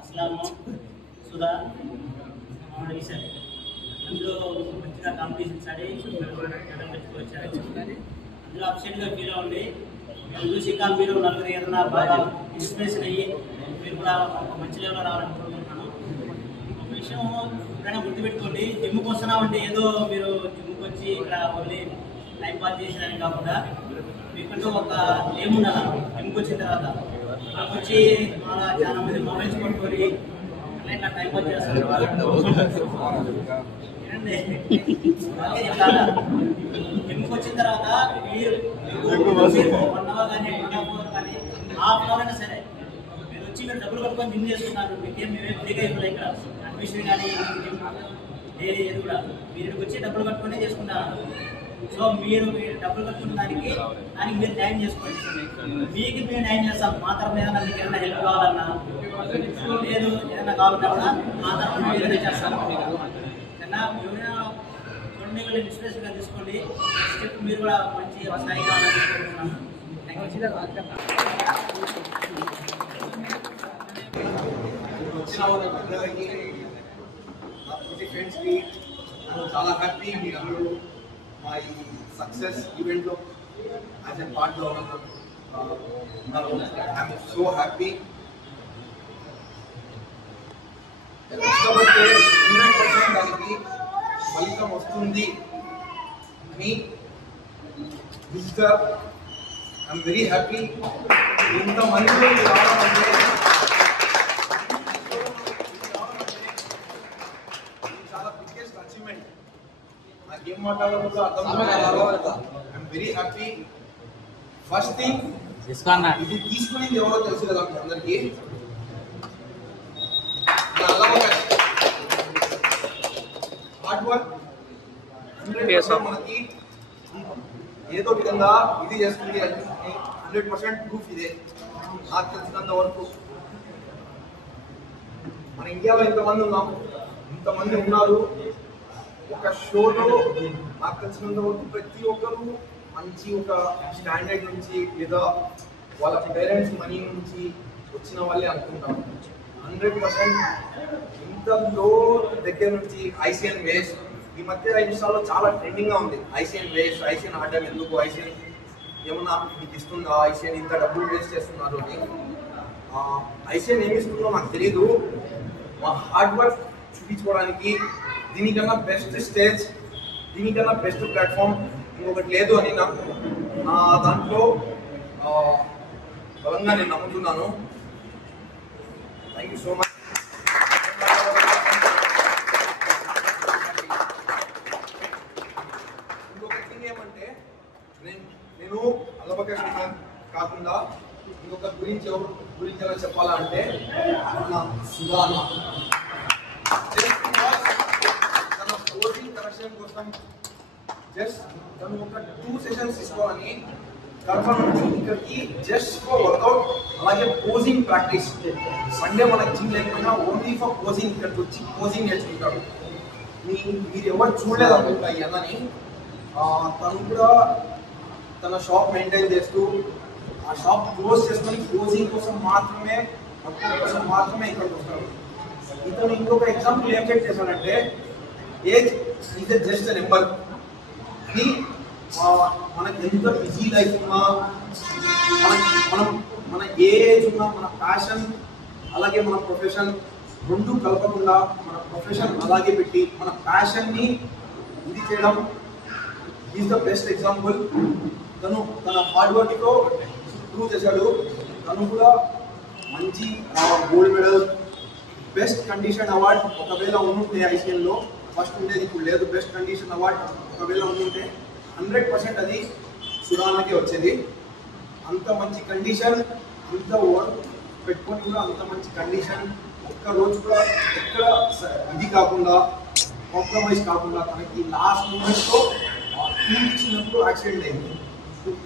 అస్లాము సుధా ఈసారి అందులో మంచిగా కాంపిటీషన్స్ ఆడి వచ్చారు. అందులో అప్సెట్గా ఫీల్ అవ్వండి. చూసి మీరు నలుగురు ఏదైనా బాగా ఇన్స్పిరేషన్ అయ్యి మీరు కూడా మంచి లెవెల్లో రావాలనుకుంటున్నాను. ఒక విషయం ఎప్పుడైనా గుర్తుపెట్టుకోండి, జిమ్కి వస్తున్నామంటే ఏదో మీరు జిమ్కి వచ్చి ఇక్కడ వదిలి టైం పాస్ చేసేదానికి కాకుండా మీకంటూ ఒక ఏం ఉండాలి. జిమ్కి వచ్చిన తర్వాత అక్కడికి వచ్చి చాలా మంది మొబైల్స్ పట్టుకొని ఇట్లా టైం పాస్ చేస్తారు. అలాగే చెప్తారా, జిమ్కి వచ్చిన తర్వాత మీరు 1 అవర్ కానీ 1.5 అవర్ కానీ హాఫ్ అవర్ అయినా సరే మీరు వచ్చి మీరు డబ్బులు కట్టుకొని జిమ్ చేసుకున్నారు. మీకేం ఫ్రీగా ఇవ్వలేదు. ఇక్కడ అడ్మిషన్ కానీ ఏది కూడా మీరు వచ్చి డబ్బులు కట్టుకునే చేసుకున్నారు. సో మీరు డబ్బులు కట్టుకున్న దానికి మీరు న్యాయం చేసుకోండి. మీకు మేము న్యాయం చేస్తాం. మా తరఫున ఏదైనా మీకు ఏదైనా హెల్ప్ కావాలన్నా లేదు ఏదైనా కావాలన్నా కూడా మా తరఫున ఏదైనా చేస్తాం. ఏదైనా చూడండి, వీళ్ళు ఇన్స్పిరేషన్గా తీసుకోండి. స్టెప్ మీరు కూడా మంచి స్థాయి కావాలని కోరుకుంటున్నాను. ఫ్రెండ్స్కి చాలా హ్యాపీ. మీ అందరూ మా ఈ సక్సెస్ ఈవెంట్లో యాజ్ ఎ పార్ట్లో ఉన్నారు. I'm so happy. కష్టపడితే 100% దానికి ఫలితం వస్తుంది అని ఐఎమ్ వెరీ హ్యాపీ. ఇంతమందిలో రావడం అంటే చాలా బిగ్గెస్ట్ అచీవ్మెంట్. నాకేం మాట్లాడాలో కూడా అర్థం కాదు. I'm very happy. First thing, ఇది తీసుకునేది ఎవరో తెలుసు కదా మీ అందరికీ. హార్డ్ వర్క్ మనకి ఏదో విధంగా ఇది చేస్తుంది. 100% ప్రూఫ్ ఇదే. నాకు తెలిసినంత వరకు మన ఇండియాలో ఇంతమంది ఉన్నారు. ఒక షోలో నాకు తెలిసినంత వరకు ప్రతి ఒక్కరు మంచి ఒక స్టాండర్డ్ నుంచి లేదా వాళ్ళ పేరెంట్స్ మనీ నుంచి వచ్చిన వాళ్ళే అనుకుంటాను. 100% ఇంతలో దగ్గర నుంచి ఐసిఎన్ వేస్ట్. ఈ మధ్య ఇన్స్టాలో చాలా ట్రెండింగ్గా ఉంది. ఐసిఎన్ వేస్ట్, ఐసిఎన్ ఆడడం ఎందుకు, ఐసిఎన్ ఏమన్నా మీకు ఇస్తుందా, ఐసిఎన్ ఇంత డబ్బులు వేస్ట్ చేస్తున్నారు అని. ఐసిఎన్ ఏమి ఇస్తుందో నాకు తెలీదు. మా హార్డ్ వర్క్ చూపించుకోవడానికి దీనికన్నా బెస్ట్ స్టేజ్, దీనికన్నా బెస్ట్ ప్లాట్ఫామ్ ఇంకొకటి లేదు అని నా దాంట్లో బలంగా నేను నమ్ముతున్నాను. Thank you so much. ఇంకొక థింగ్ ఏమంటే, నేను అలబక శ్రీకాంత్ కాకుండా ఇంకొక గురించి ఎలా చెప్పాలంటే మన సుధాన. తన కోచింగ్ కరెక్షన్ కోసం జస్ట్ తను ఒక 2 సెషన్స్ తీసుకోవాలని కడప నుంచి ఇక్కడికి జస్ట్ ఫర్ వర్కౌట్, అలాగే పోజింగ్ ప్రాక్టీస్. సండే మనకి జిమ్ లేకపోయినా ఓన్లీ ఫర్ పోజింగ్ ఇక్కడికి వచ్చి పోజింగ్ నేర్చుకుంటాడు. మీరు ఎవరు చూడలేదు అనుకుంటా ఈ అన్నని. తను కూడా తన షాప్ మెయింటైన్ చేస్తూ ఆ షాప్ క్లోజ్ చేసుకొని పోజింగ్ కోసం మాత్రమే ఇక్కడికి వస్తాడు. ఇతను ఇంకొక ఎగ్జాంపుల్ ఏం చెక్ చేశాడంటే, ఏజ్ ఈజ్ జస్ట్ నెంబర్ అని. మనకి ఎంత బిజీ లైఫ్ ఉన్నా, మన ఏజ్ ఉన్నా, మన ప్యాషన్ అలాగే మన ప్రొఫెషన్ రెండు కలపకుండా మన ప్రొఫెషన్ అలాగే పెట్టి మన ప్యాషన్ని ఇది చేయడం ఈజ్ ద బెస్ట్ ఎగ్జాంపుల్. తను తన హార్డ్ వర్క్తో ప్రూవ్ చేశాడు. తను కూడా మంచి gold medal, best condition award ఒకవేళ ఉంటే ఐసీఎల్లో ఫస్ట్ ఉండేది, ఇప్పుడు లేదు. బెస్ట్ కండిషన్ అవార్డ్ ఒకవేళ ఉంటే 100% అది సుధానకే వచ్చేది. అంత మంచి కండిషన్, అంత వర్క్ పెట్టుకొని కూడా అంత మంచి కండిషన్, ఒక్కరోజు కూడా ఎక్కడ ఇది కాకుండా కాంప్రమైజ్ కాకుండా తనకి లాస్ట్ మూమెంట్తో 2 వీక్స్ ఉన్నప్పుడు యాక్సిడెంట్ అయింది.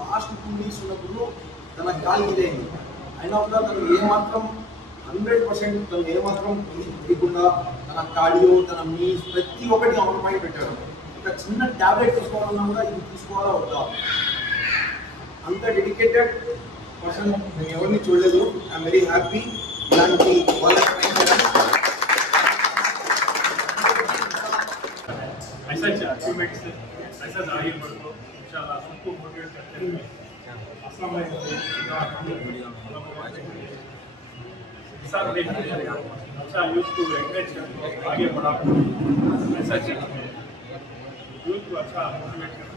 లాస్ట్ 2 వీక్స్ ఉన్నప్పుడు తన కాలు ఇదైంది. అయినా కూడా తను ఏమాత్రం 100% తను ఏమాత్రం తెలియకుండా తన కార్డియో, తన నీస్ ప్రతి ఒక్కటి ఆన్ మైండ్ పెట్టాడు. ఒక చిన్న ట్యాబ్లెట్ తీసుకోవాలన్నా కూడా ఇది తీసుకోవాలా వద్దా అంత డెడికేటెడ్ పర్సన్ నేను ఎవరిని చూడలేదు. ఐఎమ్ వెరీ హ్యాపీ ఇలాంటి వాళ్ళకి ऐसा अचीवमेंट से ऐसा आगे बढ़ो इंशाल्लाह सबको मोटिवेट करते हैं। अस्सलाम वालेकुम अच्छा यूथ को एनकरेज करो आगे बढ़ाओ ऐसा चाहिए यूथ को अच्छा मोटिवेट करो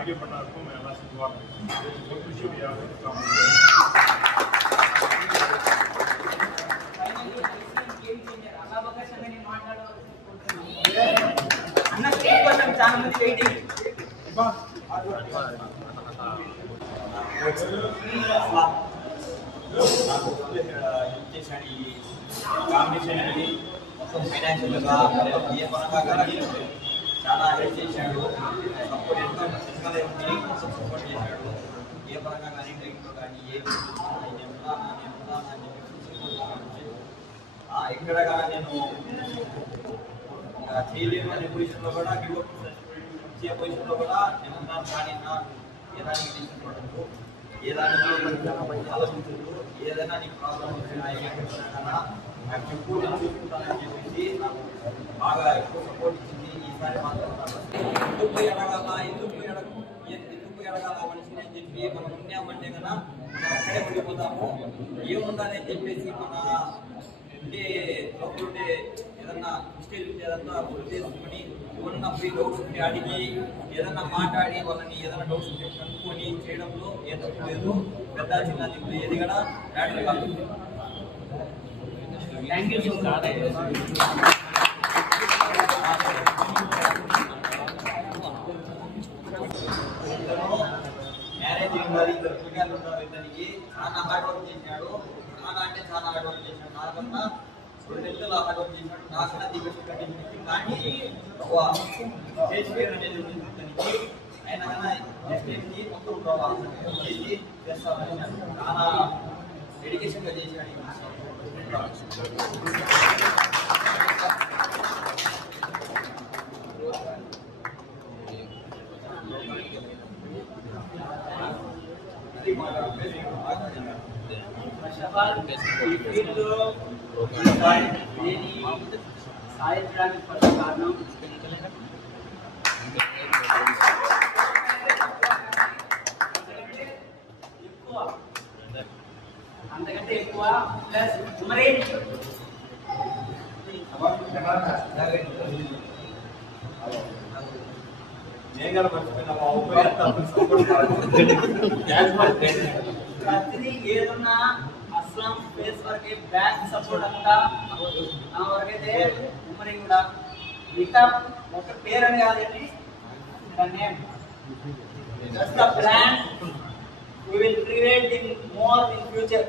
आगे बढ़ा को मैं अल्लाह से दुआ करता हूं। बहुत खुशी हुई आपको काम చాలా మంది వెయిటింగ్ చేశాడు ఈ కాంపిటీషన్ అనేది మొత్తం ఫైనాన్షియల్గా ఏ పరంగా కానీ చాలా హెల్ప్ చేశాడు. సపోర్ట్ ఎంతో ఫిజికల్ సపోర్ట్ చేశాడు. ఏ పరంగా కానీ ట్రైన్లో కానీ ఏది ఎక్కడ కానీ నేను చేయలేను అనే పొజిషన్లో కూడా గివప్ ఇచ్చే పొజిషన్లో కూడా నేనున్నాను. కానీ ఏదానికి తీసుకోవడంతో ఏదానికి ఆలోచించదు ఏదైనా నీకు ప్రాబ్లం వచ్చినా ఏమైనా నాకు చెప్పు నేను చూసుకుంటానని చెప్పేసి నాకు బాగా ఎక్కువ సపోర్ట్ ఇచ్చింది. ఈసారి మాత్రం ఎందుకు ఎడగాల ఎందుకు ఎడగాల మనిషిని అని చెప్పి మనం ఉన్నామంటే కదా మనం అక్కడే ఉండిపోతాము. ఏముందని చెప్పేసి మన ఉండే లోపలుండే ఏదన్నా మిస్టేక్ ఉంటే ఏదన్నా చేసుకుని ఏమన్నా పోయి డౌట్స్ ఉంటే అడిగి ఏదన్నా మాట్లాడి వాళ్ళని ఏదైనా డౌట్స్ ఉంటే కనుక్కొని చేయడంలో ఏ తప్పు లేదు. పెద్ద చిన్న ఇప్పుడు ఏది కూడా యాడ్ కాదు. Thank you so much. Marriage ఉండాలి ఇద్దరు పిల్లలు ఉన్నారు. ఇతనికి చాలా హార్డ్ వర్క్ చేశాడు. చాలా అంటే చాలా హార్డ్ వర్క్ చేశాడు. నాకన్నా రెండెంతలో హార్డ్ వర్క్ చేశాడు. నాకన్నా దిగ్గజ కట్టించింది. కానీ స్టేజ్ పేరు అనేది ఉంటుంది ఇతనికి. అయినా కానీ స్టేజ్కి మొత్తం చేసి చేస్తామని చాలా డెడికేషన్గా చేశాడు. సాధించడానికి ఫస్ట్ కారణం ఎక్కువ అంతకంటే ఎక్కువ ప్లస్ మరి ప్రతిదీ ఏదన్నా అస్లాం ఫేస్ వరకే బ్యాక్ సపోర్ట్ అంతా నా వరకైతే ఉమ్మడి కూడా మిగతా ఒక పేరు అని కాదండి just the plan we will create in more in future.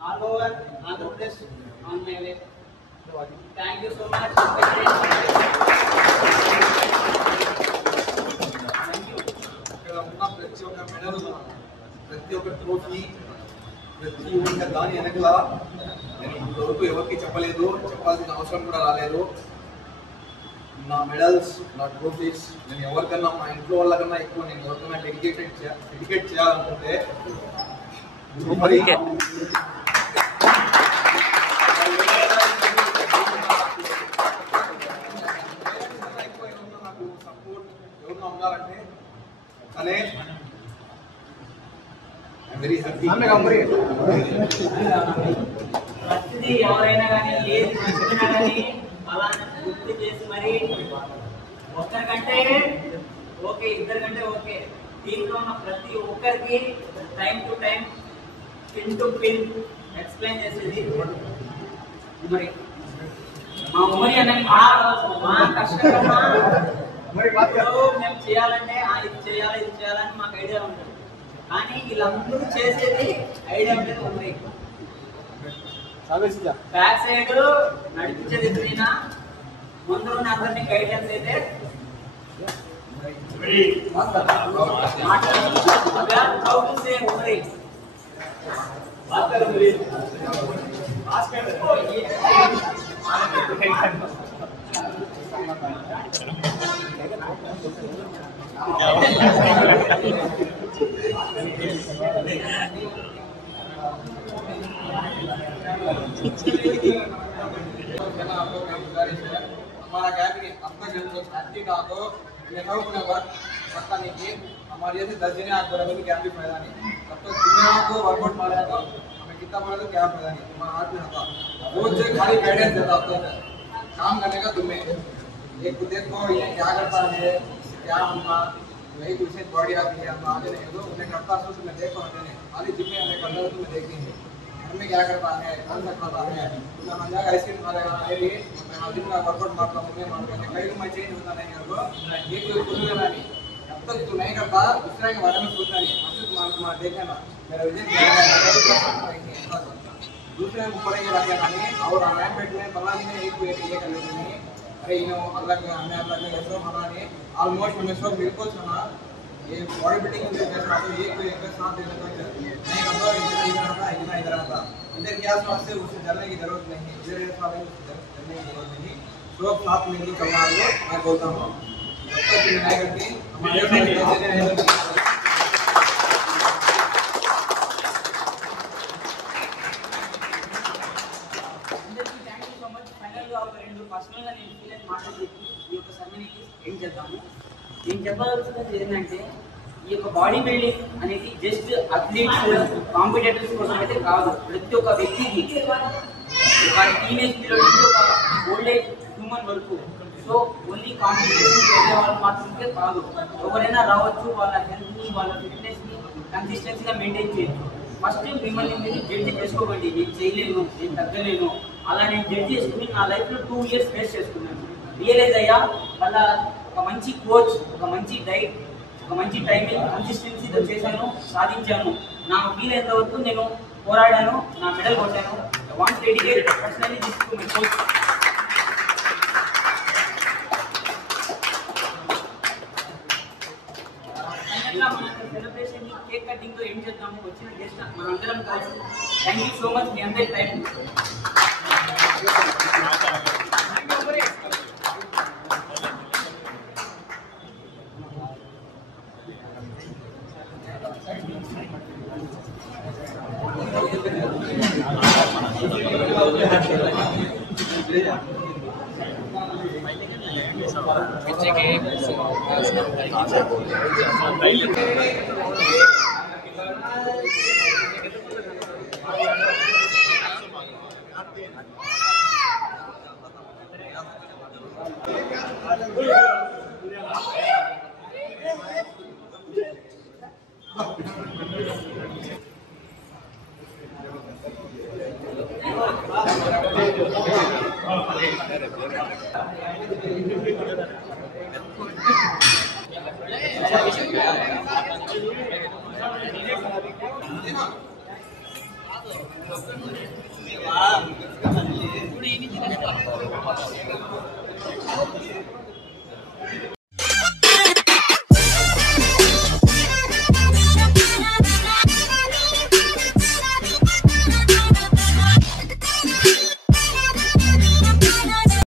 All over Andhra Pradesh on my way. Thank you so much. ప్రతి ఒక్క మెడల్ ప్రతి ఒక్క ట్రోఫీ ప్రతి ఒక్క దాని వెనకల నేను ఇంతవరకు ఎవరికి చెప్పలేదు, చెప్పాల్సిన అవసరం కూడా రాలేదు. నా మెడల్స్ నా ట్రోఫీస్ నేను ఎవరికన్నా మా ఇంట్లో వాళ్ళకన్నా ఎక్కువ నేను ఎవరికన్నా డెడికేట్ చేయాలనుకుంటే మరి నాకు సపోర్ట్ ఎవరన్నా ఉన్నారంటే కానీ వెరీ హ్యాపీ. ప్రతిదీ ఎవరైనా కానీ ఏది నచ్చినా కానీ అలా గుర్తు చేసి మరి ఒక్కరికంటే ఓకే ఇద్దరికంటే ఓకే దీంట్లో ఉన్న ప్రతి ఒక్కరికి time to time pin to pin explain చేసేది మరి మా ఉమ్మడి అనే మా కష్టంగా మేము చేయాలంటే ఇది చేయాలని మాకు ఐడియా ఉంటుంది. కానీ వీళ్ళందరూ చేసేది ఐడియా ఉండేది ఉమ్మడి. బ్యాక్ సైడ్ నడిపించేది ఎదురైనా ముందు ఉన్న అందరినీ గైడెన్స్ అయితే हमारा कैब आपका जो छाती का तो नेटवर्क में वर्क पता नहीं कि हमारे जैसे 10 दिन आप बराबर भी क्या भी फायदा नहीं। तब तक तुम्हें आपको वर्कआउट मारा तो हमें कितना बोला तो क्या फायदा नहीं, तुम्हारा हाथ में होता वो जो खाली गाइडेंस देता होता है काम करने का। तुम्हें एक को देखो ये क्या करता है, क्या होगा वही कुछ बॉडी आती है, हम आगे नहीं तो उन्हें करता सो तुम्हें देखो हमें खाली जिम में हमें करना तुम्हें देखेंगे हमें क्या करता है कौन सा खाता है तुम्हें मन जाएगा आइसक्रीम खा लेगा मेरी मैं जिम का वर्कआउट मारता हूँ मैं मारता हूँ कई रूम चेंज होता नहीं है एक कोई कुछ लेना नहीं। जब तक तू नहीं करता दूसरे के बारे में सोचना नहीं अच्छे तुम्हारा देखना ना मेरा विजन दूसरे को पढ़ेंगे रखेगा नहीं और रैम पेट में पता नहीं एक ये कर लेते नहीं अरे अलग हमें अलग ऐसा हमारा नहीं ऑलमोस्ट हमें सब बिल्कुल सुना ये बॉडी बिल्डिंग में जैसा तो एक साथ दे देता है नहीं करता इधर आता इधर क्या स्वास्थ्य से उससे जलने की जरूरत नहीं है इधर जलने की जरूरत नहीं सब साथ मिलकर चलना है मैं बोलता हूँ जब तक नहीं करती हमारे నేను చెప్పాల్సింది ఏంటంటే ఈ యొక్క బాడీ బిల్డింగ్ అనేది జస్ట్ అథ్లీట్స్ కాంపిటేటర్స్ కోసం అయితే కాదు, ప్రతి ఒక్క వ్యక్తికి ఒక టీనేజ్ పీరియడ్ నుంచి ఒక ఓల్డ్ ఏజ్ హ్యూమన్ వరకు. సో ఓన్లీ కాంపిటేషన్ చేసే వాళ్ళు మాత్రమే కాదు, ఎవరైనా రావచ్చు, వాళ్ళ హెల్త్ని వాళ్ళ ఫిట్నెస్ని కన్సిస్టెన్సీగా మెయింటైన్ చేయొచ్చు. ఫస్ట్ మిమ్మల్ని మీరు జడ్జి చేసుకోకండి, నేను చేయలేను, నేను తగ్గలేను. అలా నేను జడ్జి చేసుకుని నా లైఫ్లో 2 years ఫేస్ చేసుకున్నాను. రియలైజ్ అయ్యా వాళ్ళ ఒక మంచి కోచ్, ఒక మంచి డైట్, ఒక మంచి టైమింగ్ కన్సిస్టెన్సీతో చేశాను, సాధించాను. నాకు వీలైనంత వరకు నేను పోరాడాను, నా మెడల్ కొట్టాను. Want dedicate personally this to my coach. మన సెలబ్రేషన్ కేక్ కటింగ్ తో ఏం చేద్దాము, వచ్చిన గెస్ట్ మనందరం కలిసి. థ్యాంక్ యూ సో మచ్ మీ అందరి టైం.